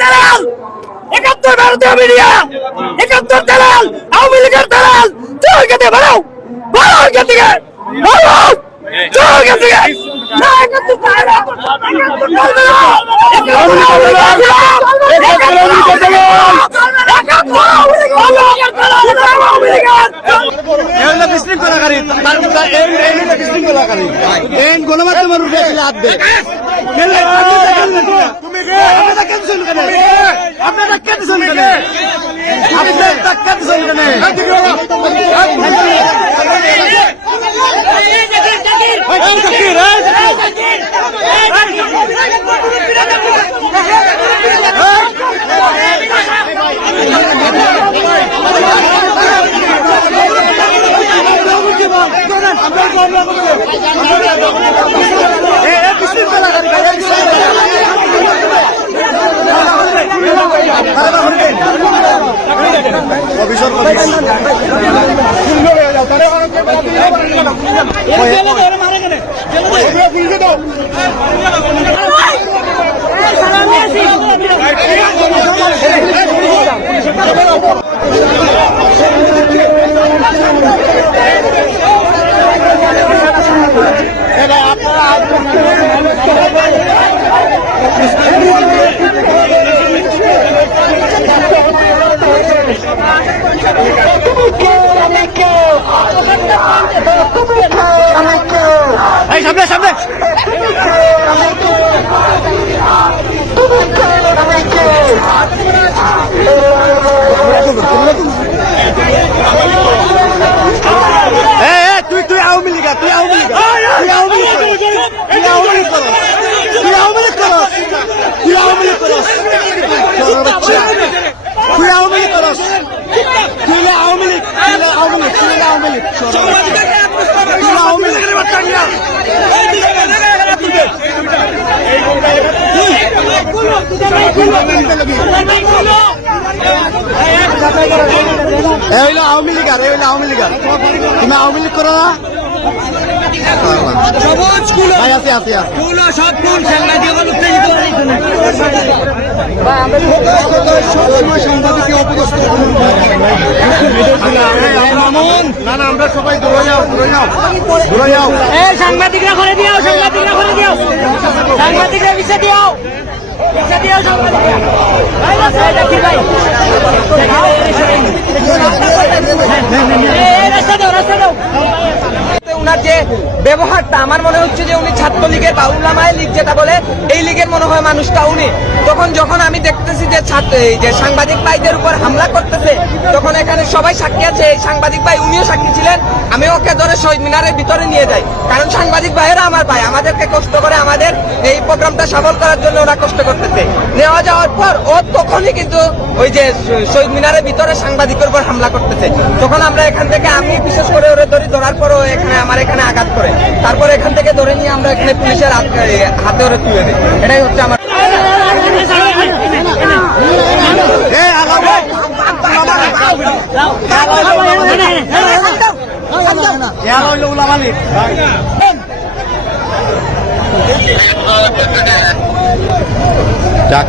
দালাল, 71 ভারতীয় মিডিয়া, 71 দালাল, আওয়ামী লীগের দালাল, চল গেতে বাড়াও, বাড়াও গেতে গে, বাড়াও, চল গেতে গে, না 71 দালাল, 71 দালাল, 71 বিশৃঙ্খলাকারী গণমাধ্যমের উপরে হাত দেয়। আপনারা কেন সামনে সামনে তুই আওয়ামী লীগ তুই আওয়ামী লীগ তুই আওয়ামী লীগ তুই আওয়ামী লীগ করস তুই আওয়ামী লীগ করস তুই আওয়ামী লীগ করস তুই আওয়ামী লীগ করস তুই আওয়ামী লীগ তুই আওয়ামী লীগ তুই আওয়ামী লীগ তুই আওয়ামী লীগ আওয়ামী লীগ আর আওয়ামী লীগ তুমি আওয়ামী লীগ করো না আছে আছে আমরা সবাই দূরে যাও সাংবাদিকরা করে দিও, সাংবাদিকরা করে দিও, সাংবাদিকরা বিষয় দিও, বিষয় দিও সাংবাদিকরা। উনার যে ব্যবহারটা আমার মনে হচ্ছে যে উনি ছাত্রলীগের বা উলামায়ে লীগ যেটা বলে এই লীগের মনে হয় মানুষটা উনি। যখন আমি দেখতেছি যে সাংবাদিক ভাইদের উপর হামলা করতেছে, তখন এখানে সবাই সাক্ষী আছে, এই সাংবাদিক ভাই উনিও সাক্ষী ছিলেন। আমি ওকে ধরে শহীদ মিনারের ভিতরে নিয়ে যাই, কারণ সাংবাদিক ভাইয়েরা আমার ভাই, আমাদেরকে কষ্ট করে আমাদের এই প্রোগ্রামটা সফল করার জন্য ওরা কষ্ট করতেছে। নেওয়া যাওয়ার পর ও তখনই কিন্তু ওই যে শহীদ মিনারের ভিতরে সাংবাদিকের উপর হামলা করতেছে। তখন আমরা এখান থেকে, আমি বিশেষ করে ওরে ধরার পরও আমার এখানে আঘাত করে, তারপরে এখান থেকে ধরে নিয়ে আমরা এখানে পুলিশের হাতে ওরে তুলে দিই। এটাই হচ্ছে আমার যাক।